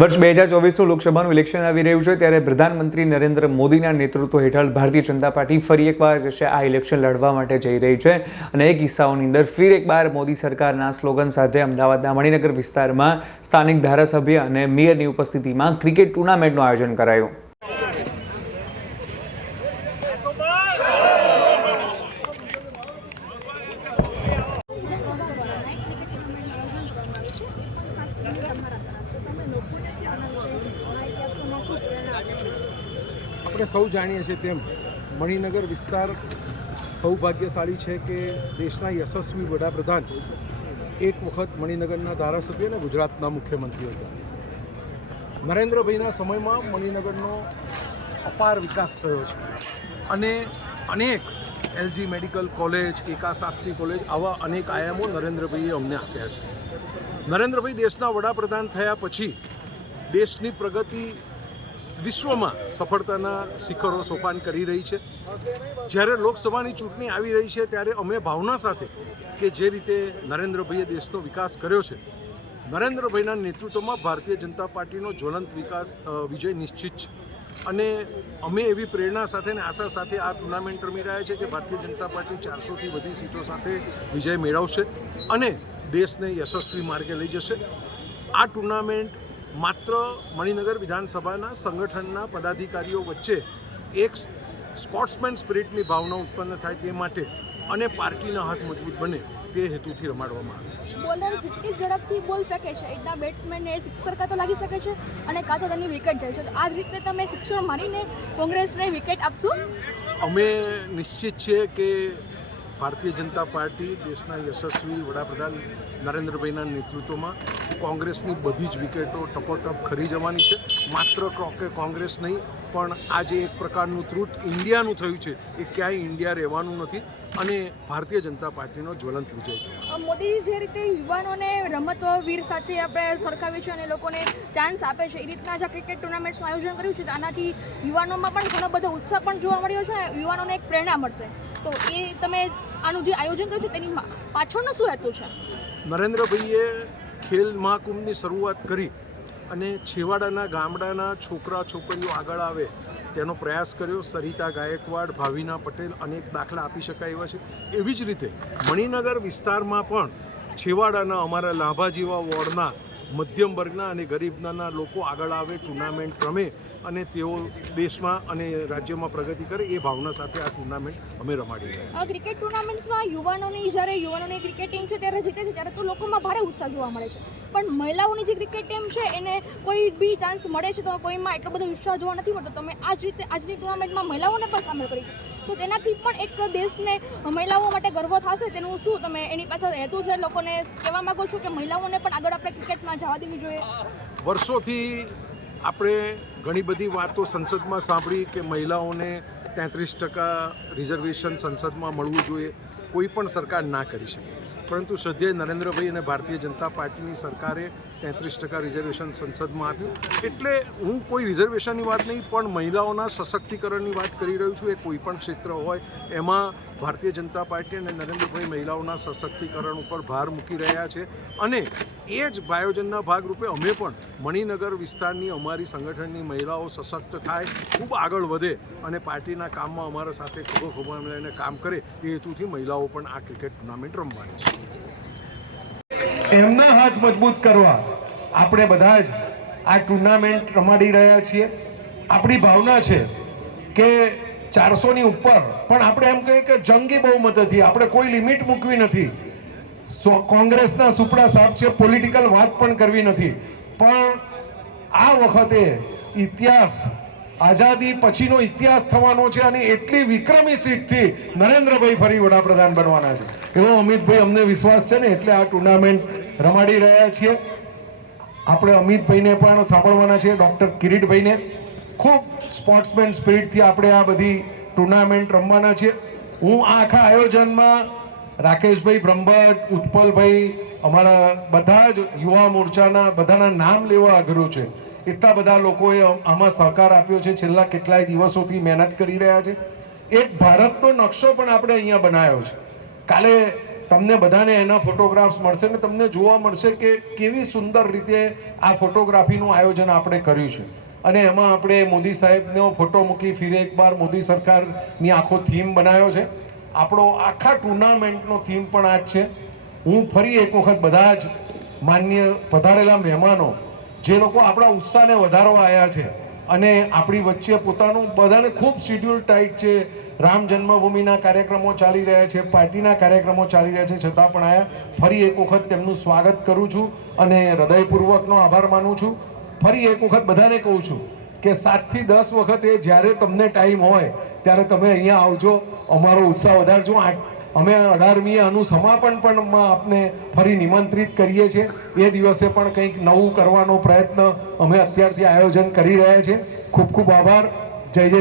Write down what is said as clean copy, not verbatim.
વર્ષ 2024 લોકસભાનું ઇલેક્શન આવી રહ્યું છે ત્યારે પ્રધાનમંત્રી નરેન્દ્ર મોદીના નેતૃત્વ હેઠળ ભારતીય જનતા પાર્ટી ફરી એકવાર આ ઇલેક્શન લડવા માટે જઈ રહી છે અને એ કિસ્સાઓની અંદર ફરી એકવાર મોદી સરકારના સ્લોગન સાથે અમદાવાદના મણિનગર વિસ્તારમાં સ્થાનિક ધારાસભ્ય અને મેયરની ઉપસ્થિતિમાં ક્રિકેટ ટુર્નામેન્ટનું આયોજન કરાયું। આપણે સૌ જાણીએ છીએ તેમ મણિનગર વિસ્તાર સૌભાગ્યશાળી છે કે દેશના યશસ્વી વડાપ્રધાન એક વખત મણિનગરના ધારાસભ્ય અને ગુજરાતના મુખ્યમંત્રી હતા। નરેન્દ્રભાઈના સમયમાં મણિનગરનો અપાર વિકાસ થયો છે અને અનેક એલજી મેડિકલ કોલેજ, એકા શાસ્ત્રી કોલેજ, આવા અનેક આયામો નરેન્દ્રભાઈએ અમને આપ્યા છે। નરેન્દ્રભાઈ દેશના વડાપ્રધાન થયા પછી દેશની પ્રગતિ વિશ્વમાં સફળતાના શિખરો સોપાન કરી રહી છે। જ્યારે લોકસભાની ચૂંટણી આવી રહી છે ત્યારે અમે ભાવના સાથે કે જે રીતે નરેન્દ્રભાઈએ દેશનો વિકાસ કર્યો છે, નરેન્દ્રભાઈના નેતૃત્વમાં ભારતીય જનતા પાર્ટીનો જ્વલંત વિજય નિશ્ચિત છે અને અમે એવી પ્રેરણા સાથે અને આશા સાથે આ ટુર્નામેન્ટ રમી રહ્યા છીએ કે ભારતીય જનતા પાર્ટી 400થી વધુ સીટો સાથે વિજય મેળવશે અને દેશને યશસ્વી માર્ગે લઈ જશે। આ ટુર્નામેન્ટ માત્ર મણિનગર વિધાનસભાના સંગઠનના પદાધિકારીઓ વચ્ચે એક સ્પોર્ટ્સમેન સ્પિરિટની ભાવના ઉત્પન્ન થાય તે માટે અને પાર્ટીના હાથ મજબૂત બને તે હેતુથી રમાડવામાં આવે છે। બોલર જેટલી ઝડપથી બોલ ફેંકે છે એટલા બેટ્સમેનને સિક્સર કાં તો લાગી શકે છે અને કાં તો તેની વિકેટ જાય છે। આ જ રીતે તમે સિક્સર મારીને કોંગ્રેસને વિકેટ આપશો? અમે નિશ્ચિત છીએ કે ભારતીય જનતા પાર્ટી દેશના યશસ્વી વડાપ્રધાન નરેન્દ્રભાઈના નેતૃત્વમાં કોંગ્રેસની બધી જ વિકેટો ટપોટપ ખરી જવાની છે। માત્ર કોંગ્રેસ નહીં પણ આજે એક પ્રકારનું ટ્રુથ ઇન્ડિયાનું થયું છે એ ક્યાંય ઇન્ડિયા રહેવાનું નથી અને ભારતીય જનતા પાર્ટીનો જ્વલંત વિજય થયો। મોદી જે રીતે યુવાનોને રમતવીર સાથે આપણે સરખાવીએ છીએ અને લોકોને ચાન્સ આપે છે, એ રીતના જે ક્રિકેટ ટુર્નામેન્ટ્સનું આયોજન કર્યું છે આનાથી યુવાનોમાં પણ ઘણો બધો ઉત્સાહ પણ જોવા મળ્યો છે અને યુવાનોને એક પ્રેરણા મળશે। તો એ તમે આનું જે આયોજન કર્યું છે તેની પાછળનો શું હેતુ છે? નરેન્દ્રભાઈએ ખેલ મહાકુંભની શરૂઆત કરી અને છેવાડાના ગામડાના છોકરા છોકરીઓ આગળ આવે તેનો પ્રયાસ કર્યો। સરિતા ગાયકવાડ, ભાવિના પટેલ અનેક દાખલા આપી શકાય એવા છે। એવી જ રીતે મણિનગર વિસ્તારમાં પણ છેવાડાના અમારા લાભા જેવા વોર્ડના મધ્યમ વર્ગના અને ગરીબના લોકો આગળ આવે, ટુર્નામેન્ટ રમે અને તેઓ દેશમાં અને રાજ્યમાં પ્રગતિ કરે એ ભાવના સાથે આ ટુર્નામેન્ટ અમે રમાડી રહ્યા છીએ। ક્રિકેટ ટુર્નામેન્ટ્સમાં યુવાનોની ક્રિકેટ ટીમ છે ત્યારે જીતે છે ત્યારે તો લોકોમાં ભારે ઉત્સાહ જોવા મળે છે, પણ મહિલાઓની જે ક્રિકેટ ટીમ છે એને કોઈ બી ચાન્સ મળે છે તો કોઈમાં એટલો બધો ઉત્સાહ જોવા નથી મળતો। તમે આ જ રીતે આજની ટુર્નામેન્ટમાં મહિલાઓને પણ સામેલ કરી છે તો તેનાથી પણ એક દેશને મહિલાઓ માટે ગર્વ થશે, તેનું શું તમે એની પાછળ હેતુ છે લોકોને કહેવા માગો છો કે મહિલાઓને પણ આગળ આપણે ક્રિકેટમાં જવા દેવી જોઈએ? વર્ષોથી આપણે ઘણી બધી વાતો સંસદમાં સાંભળી કે મહિલાઓને 33% રિઝર્વેશન સંસદમાં મળવું જોઈએ, કોઈ પણ સરકાર ના કરી શકે, પરંતુ શ્રદ્ધેય નરેન્દ્રભાઈ અને ભારતીય જનતા પાર્ટીની સરકારે 33% રિઝર્વેશન સંસદમાં આપ્યું। એટલે હું કોઈ રિઝર્વેશનની વાત નહીં પણ મહિલાઓના સશક્તિકરણની વાત કરી રહ્યો છું। એ કોઈ પણ ક્ષેત્ર હોય એમાં ભારતીય જનતા પાર્ટી અને નરેન્દ્રભાઈ મહિલાઓના સશક્તિકરણ ઉપર ભાર મૂકી રહ્યા છે અને એ જ આયોજનના ભાગરૂપે અમે પણ મણિનગર વિસ્તારની અમારી સંગઠનની મહિલાઓ સશક્ત થાય, ખૂબ આગળ વધે અને પાર્ટીના કામમાં અમારા સાથે ખભો મળીને કામ કરે એ હેતુથી મહિલાઓ પણ આ ક્રિકેટ ટુર્નામેન્ટ રમવાની છે। એમના હાથ મજબૂત કરવા આપણે બધા જ આ ટુર્નામેન્ટ રમાડી રહ્યા છીએ। આપણી ભાવના છે કે 400ની ઉપર, પણ આપણે એમ કહીએ કે જંગી બહુમતીથી આપણે કોઈ લિમિટ મૂકવી નથી। કોંગ્રેસના સુપડા સાહેબ છે, પોલિટિકલ વાત પણ કરવી નથી, પણ આ વખતે ઇતિહાસ, આઝાદી પછીનો ઇતિહાસ થવાનો છે અને એટલી વિક્રમી સીટથી નરેન્દ્રભાઈ ફરી વડાપ્રધાન બનવાના છે એવો અમિતભાઈ અમને વિશ્વાસ છે ને એટલે આ ટુર્નામેન્ટ રમાડી રહ્યા છીએ। આપણે અમિતભાઈને પણ સાંભળવાના છે, ડૉક્ટર કિરીટભાઈને। ખૂબ સ્પોર્ટ્સમેન સ્પિરિટથી આપણે આ બધી ટુર્નામેન્ટ રમવાના છીએ। હું આખા આયોજનમાં રાકેશભાઈ બ્રહ્મભટ્ટ, ઉત્પલભાઈ, અમારા બધા જ યુવા મોરચાના બધાના નામ લેવા અઘરું છે, એટલા બધા લોકોએ આમાં સહકાર આપ્યો છે, છેલ્લા કેટલાય દિવસોથી મહેનત કરી રહ્યા છે। એક ભારતનો નકશો પણ આપણે અહીંયા બનાવ્યો છે। કાલે તમને બધાને એના ફોટોગ્રાફ્સ મળશે ને તમને જોવા મળશે કે કેવી સુંદર રીતે આ ફોટોગ્રાફીનું આયોજન આપણે કર્યું છે. અને એમાં આપણે મોદી સાહેબનો ફોટો મૂકી ફિર એક બાર મોદી સરકારની આખો થીમ બનાવ્યો છે. આપણો આખા ટુર્નામેન્ટનો થીમ પણ આ જ છે. હું ફરી એક વખત બધા જ માન્ય પધારેલા મહેમાનો જે લોકો આપણા ઉત્સાહને વધારવા આવ્યા છે અને આપણી વચ્ચે પોતાનું બધાને ખૂબ શિડ્યુલ ટાઈટ છે. રામ જન્મભૂમિના કાર્યક્રમો ચાલી રહ્યા છે, પાર્ટીના કાર્યક્રમો ચાલી રહ્યા છે, છતાં પણ આવ્યા. ફરી એક વખત તેમનું સ્વાગત કરું છું અને હૃદયપૂર્વકનો આભાર માનું છું. ફરી એક વખત બધાને કહું છું કે 7 થી 10 વખતે જ્યારે તમને ટાઈમ હોય ત્યારે તમે અહીંયા આવજો, અમારો ઉત્સાહ વધારજો. અમે 18મી આનું સમાપન પણ આપને ફરી નિમંત્રિત કરીએ છીએ. એ દિવસે પણ કંઈક નવું કરવાનો પ્રયત્ન અમે અત્યારથી આયોજન કરી રહ્યા છીએ. ખૂબ ખૂબ આભાર. જય જય